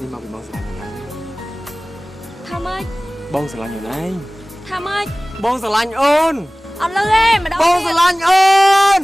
นี่มาเป็นบองสลายอยู่ไหนทำไมบองสลายอยู่ไหนทำไมบองสลายโอนเอาเลยมาบองสลายโอน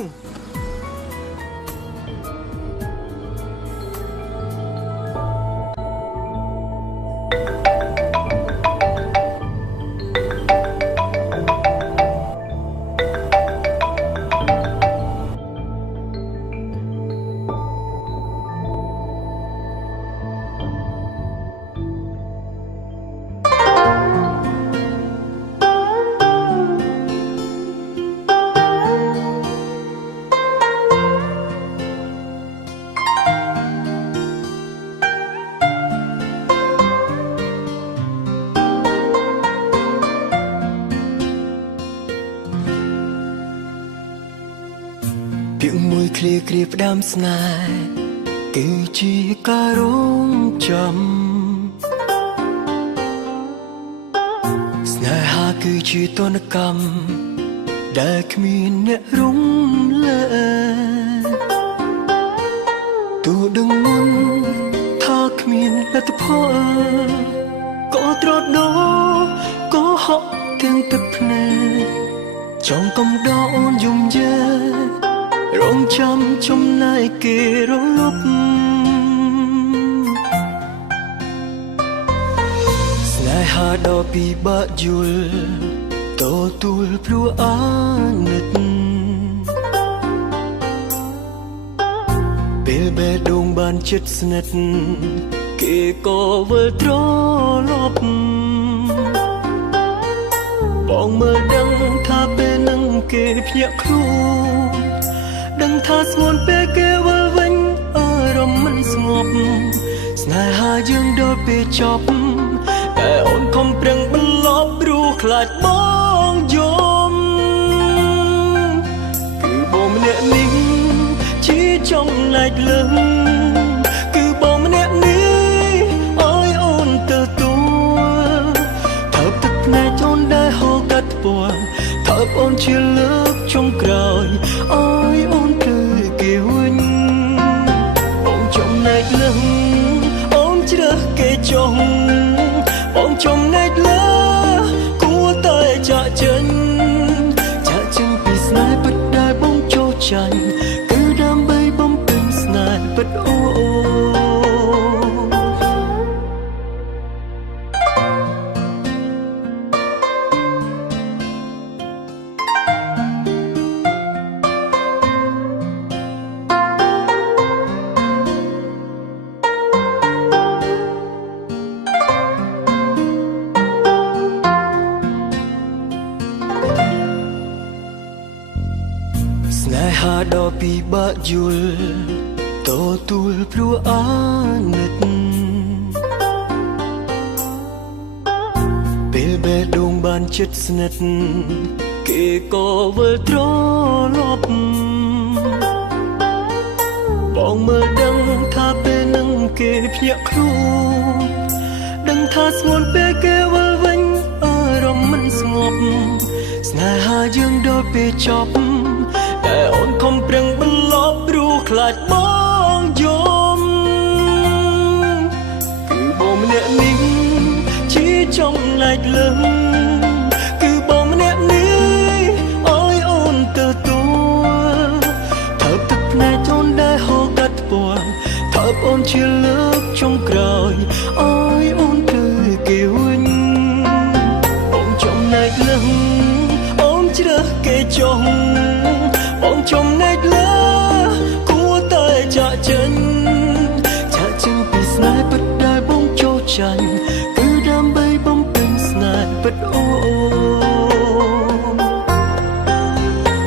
ពាក្យមួយឃ្លាគ្រាផ្ដាំស្នេហ៍គឺជាការរងចាំស្នេហាគឺជាទនកម្មដែលគ្មានអ្នករំលែកទូដឹងមុនថាគ្មានលទ្ធផលក៏ត្រដោក៏ហក់ទាំងទឹកភ្នែកចង់កំដរអូនយំយេរងចាំចំណែកគេរលប់ស្នេហាដ៏ពិបាកយល់ទទួលព្រោះអាណិតពេលបេះដូងបានជិតស្និទ្ធគេក៏វិលត្រឡប់បងមើលដឹងថាពេលនឹងគេភ្ញាក់ខ្លួនដឹងថាស្ងួនពេលគេវិលវិញអារម្មណ៍មិនស្ងប់ស្នេហាយើងដល់ពេលចប់តែអូនខំប្រឹងបន្លប់ព្រោះខ្លាចបងយំគឺបងម្នាក់នេះជាចំណែកលឹងគឺបងម្នាក់នេះអើយអូនទទួលថើបទឹកភ្នែកអូនដែលហូរកាត់ពណ៌ថើបអូនជាលើកចុងក្រោយអើយអូនគេវិញបងចំណែកលឹងអូនជ្រើសគេចុងបងចំណែកលើគួរតែចាក់ចេញពីស្នេហ៍ពិតដែលបងចូលចាញ់គឺដើម្បីបំពេញស្នេហ៍ពិតអូស្នេហាដ៏ពិបាកយល់ទទួលព្រោះអាណិតពេលបេះដូងបានជិតស្និទ្ធគេក៏វិលត្រឡប់បងមើលដឹងថាពេលនឹងគេភ្ញាក់ខ្លួនដឹងថាស្ងួនពេលគេវិលវិញអារម្មណ៍មិនស្ងប់ស្នេហាយើងដល់ពេលចប់តែអូនខំប្រឹងបន្លប់ព្រោះខ្លាចបងយំគឺបងម្នាក់នេះជាចំណែកលឹងគឺបងម្នាក់នេះអើយអូនទទួលថើបទឹកភ្នែកអូនដែលហូរកាត់ពណ៌ថើបអូនជាលើកចុងក្រោយអើយអូនគេវិញបងចំណែកលឹងអូនជ្រើសគេចុងបងចំណែកលើគួរតែចាក់ចេញពីស្នេហ៍ពិតដែលបងចូលចាញ់គឺដើម្បីបំពេញស្នេហ៍ពិតអូ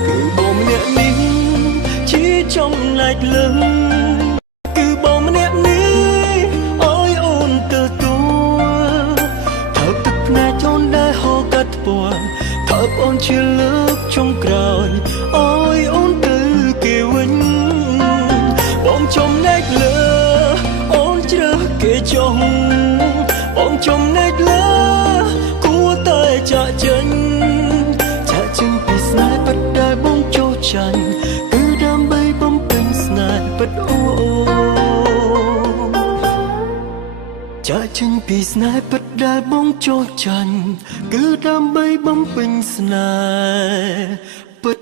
គឺបងម្នាក់នេះជាចំណែកលឹងគឺបងម្នាក់នេះអើយអូនទទួលថើបទឹកភ្នែកអូនដែលហូរកាត់ពណ៌ថើបអូនជាលើកចុងក្រោយអើយអូនគេវិញបងចំណែកលើអូនជ្រើសគេចុងបងចំណែកលើគួរតែចាក់ចេញពីស្នេហ៍ពិតដែលបងចូលចាញ់គឺដើម្បីបំពេញស្នេហ៍ពិតអូ ចាក់ចេញពីស្នេហ៍ពិតដែលបងចូលចាញ់គឺដើម្បីបំពេញស្នេហ៍ពិត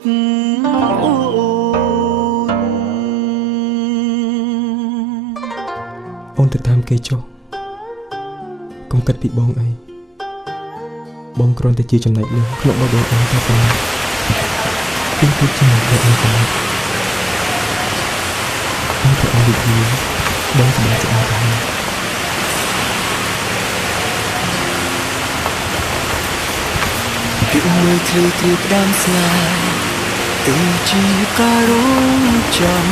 អូនទៅតាមគេចុះកុំគិតពីបងអីបងគ្រាន់តែជាចំណែកលើក្នុងបបោបងតែប៉ុណ្ណោះពីពីចំណែកលើបងបងទៅអត់យូរបងសម្រាប់ច្បាស់ទៅពីមួយគ្រាផ្ដាំស្នេហ៍គឺជាការរងចាំ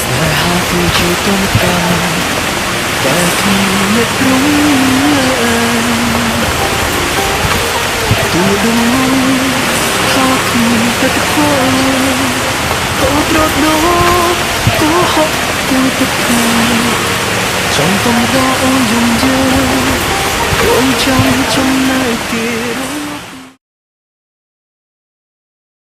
ស្នេហាគឺជាទម្កម្មតែគ្មានអ្នកព្រមទូដឹងថាគ្មានទឹកខ្វល់ក៏ត្រត់ដោក៏ហត់ទៅទឹកចង់កំដរអូនយំយើងរងចាំចំណែកគេ